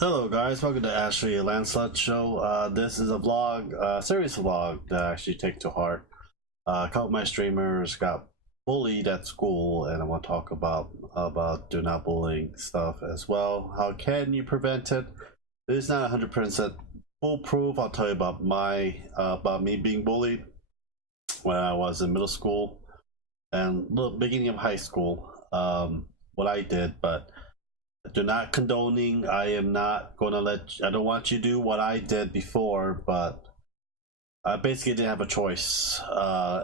Hello guys, welcome to Ashley Lancelot Show. This is a vlog, serious vlog that I actually take to heart. A couple of my streamers got bullied at school, and I want to talk about do not bullying stuff as well. How can you prevent it? It is not 100% foolproof. I'll tell you about about me being bullied when I was in middle school and the beginning of high school. What I did, but do not condoning. I am not gonna I don't want you to do what I did before, but I basically didn't have a choice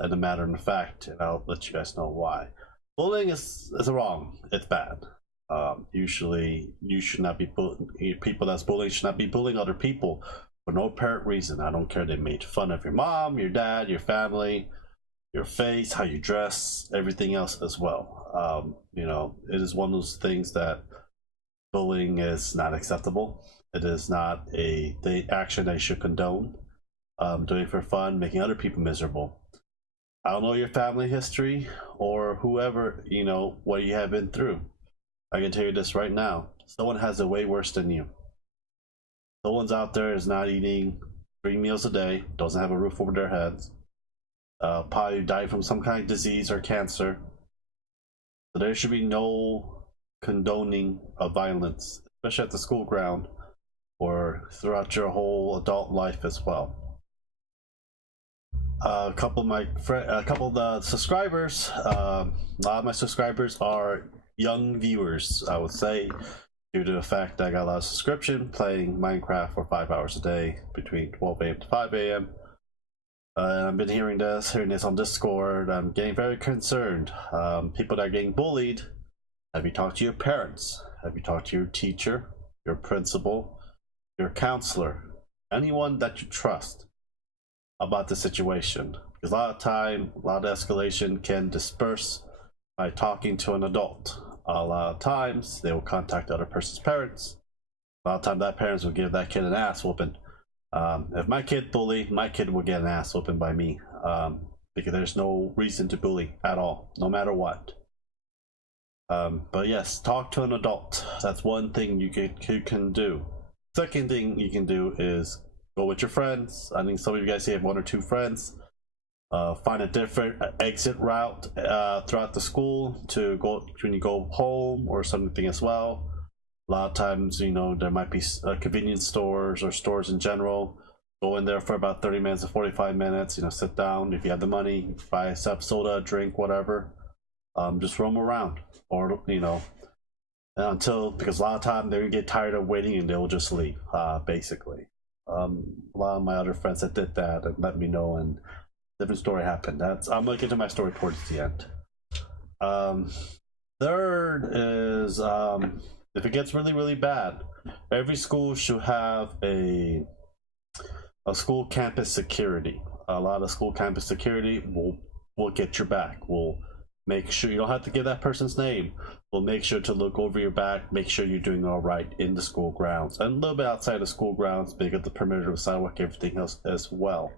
in the matter of fact, and I'll let you guys know why. Bullying is wrong. It's bad. Usually you should not be people that's bullying should not be bullying other people for no apparent reason. I don't care they made fun of your mom, your dad, your family, your face, how you dress, everything else as well. You know, it is one of those things that bullying is not acceptable. It is not the action I should condone. Doing it for fun, making other people miserable. I don't know your family history or whoever, you know, what you have been through. I can tell you this right now. Someone has it way worse than you. Someone's out there is not eating 3 meals a day, doesn't have a roof over their heads, probably died from some kind of disease or cancer. So there should be no condoning of violence, especially at the school ground or throughout your whole adult life as well. A couple of the subscribers, a lot of my subscribers are young viewers, I would say, due to the fact that I got a lot of subscription playing Minecraft for 5 hours a day between 12 a.m. to 5 a.m. I've been hearing this on Discord. I'm getting very concerned. People that are getting bullied. Have you talked to your parents? Have you talked to your teacher, your principal, your counselor, anyone that you trust about the situation? Because a lot of time, a lot of escalation can disperse by talking to an adult. A lot of times, they will contact the other person's parents. A lot of times, that parents will give that kid an ass whooping. If my kid bullied, my kid will get an ass whooping by me, because there's no reason to bully at all, no matter what. But yes, talk to an adult. That's one thing you can do. Second thing you can do is go with your friends. I think some of you guys have 1 or 2 friends. Find a different exit route throughout the school to go when you go home or something as well. A lot of times, you know, there might be convenience stores or stores in general. Go in there for about 30 minutes to 45 minutes. You know, sit down. If you have the money, buy a soda, drink, whatever. Just roam around, or you know, because a lot of time they're gonna get tired of waiting and they'll just leave. Basically, a lot of my other friends that did that and let me know, and different story happened. I'm gonna get to my story towards the end. Third is if it gets really bad, every school should have a school campus security. A lot of school campus security will get your back. Will make sure you don't have to give that person's name. We'll make sure to look over your back, make sure you're doing all right in the school grounds and a little bit outside the school grounds, big at the perimeter of the sidewalk, everything else as well.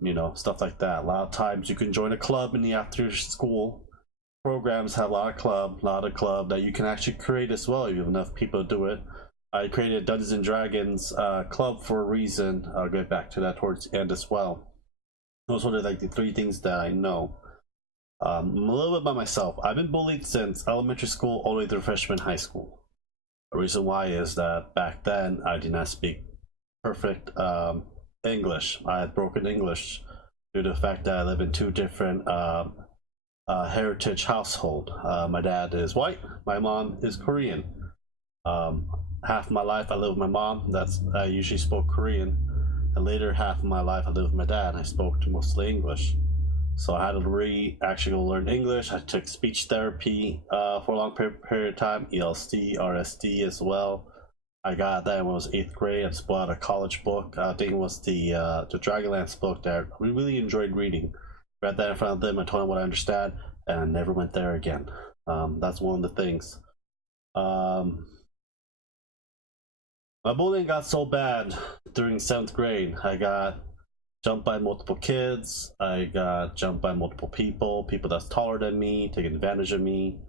You know, stuff like that. A lot of times you can join a club in the after school programs. Have a lot of club that you can actually create as well. You have enough people to do it. I created a Dungeons and Dragons club for a reason. I'll get back to that towards the end as well. Those are like the 3 things that I know. A little bit about myself. I've been bullied since elementary school all the way through freshman high school. The reason why is that back then I did not speak perfect English. I had broken English due to the fact that I live in 2 different heritage household. My dad is white, my mom is Korean. Half of my life I lived with my mom. I usually spoke Korean, and later half of my life I lived with my dad. I spoke mostly English. So I had to actually go learn English. I took speech therapy for a long period of time, ELC, RSD as well. I got that when I was 8th grade. I just bought a college book. I think it was the Dragonlance book that I really enjoyed reading. Read that in front of them. I told them what I understand, and I never went there again. That's one of the things. My bullying got so bad during 7th grade. I got jumped by multiple kids. I got jumped by multiple people that's taller than me, taking advantage of me.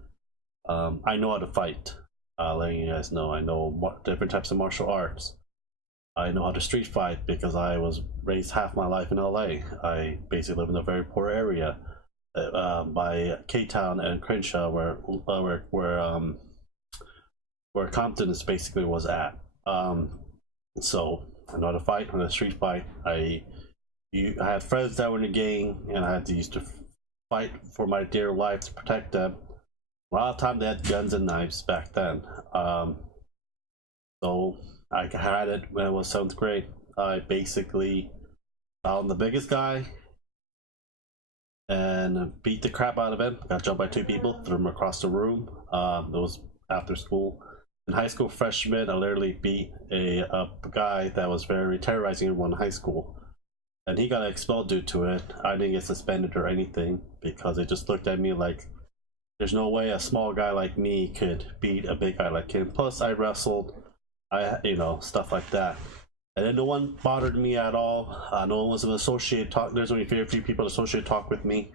I know how to fight. letting you guys know I know different types of martial arts. I know how to street fight because I was raised half my life in LA. I basically live in a very poor area by K-Town and Crenshaw, where Compton is basically was at. So I know how to fight. I know how to street fight. I had friends that were in the gang, and I had to used to fight for my dear life to protect them. A lot of time they had guns and knives back then. So I had it when I was 7th grade. I basically found the biggest guy and beat the crap out of him. Got jumped by 2 people, threw him across the room. It was after school. In high school freshman, I literally beat a guy that was very terrorizing everyone in high school. And he got expelled due to it. I didn't get suspended or anything because they just looked at me like there's no way a small guy like me could beat a big guy like him. Plus, I wrestled, stuff like that. And then no one bothered me at all. No one was an associate talk. There's only very few people associated talk with me.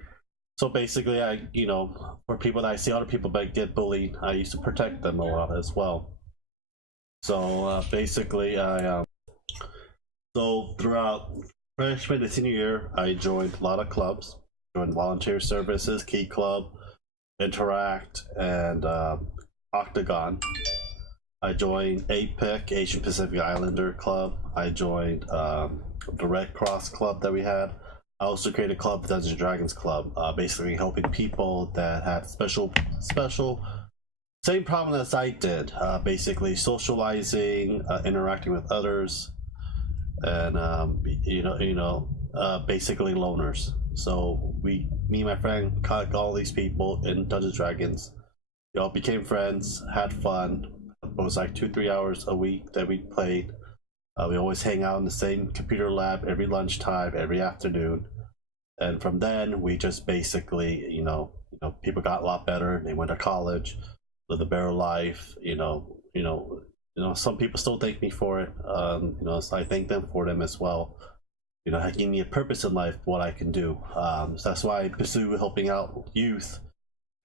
So basically, for people that I see other people that get bullied, I used to protect them a lot as well. So basically, so throughout freshman and senior year, I joined a lot of clubs. Joined volunteer services, Key Club, Interact, and Octagon. I joined APIC, Asian Pacific Islander Club. I joined the Red Cross Club that we had. I also created a club, Dungeons and Dragons Club, basically helping people that had special, same problem as I did, basically socializing, interacting with others, and basically loners. So me and my friend caught all these people in Dungeons and Dragons. We all became friends, had fun. It was like 2-3 hours a week that we played. We always hang out in the same computer lab every lunchtime, every afternoon, and from then we just basically, people got a lot better. They went to college, lived a better life. Some people still thank me for it. So I thank them for them as well. Giving me a purpose in life, what I can do. So that's why I pursue helping out youth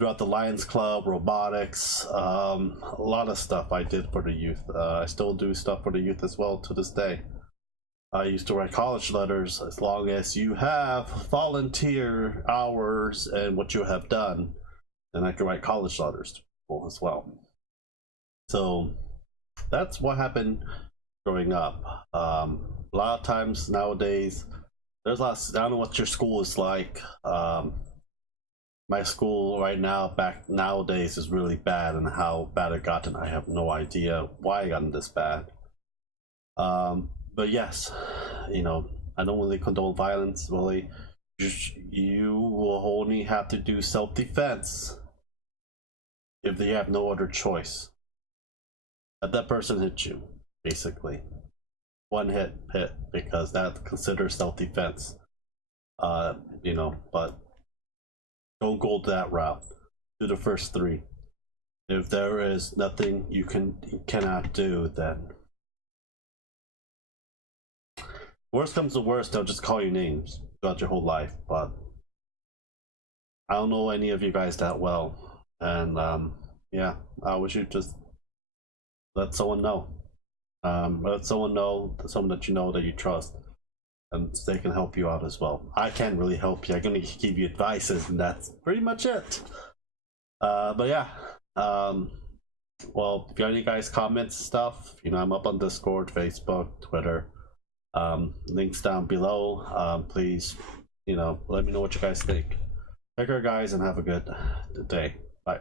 throughout the Lions Club, robotics, a lot of stuff I did for the youth. I still do stuff for the youth as well to this day. I used to write college letters. As long as you have volunteer hours and what you have done, then I can write college letters to people as well. So that's what happened growing up. A lot of times nowadays, there's lots. I don't know what your school is like. My school right now, nowadays, is really bad, and how bad it got, and I have no idea why it got this bad. But yes, I don't really condone violence. Really, you will only have to do self-defense if they have no other choice. Let that person hit you, basically. One hit, because that's considered self-defense. But don't go that route. Do the first 3. If there is nothing you cannot do, then worst comes to worst, they'll just call you names throughout your whole life. But I don't know any of you guys that well, and yeah, I wish you just let someone know. Let someone know, someone that you know that you trust, and they can help you out as well. I can't really help you. I'm gonna give you advices, and that's pretty much it. But yeah, well, if you have any guys comments stuff, I'm up on Discord, Facebook, Twitter, links down below. Please, let me know what you guys think. Take care, guys, and have a good day. Bye.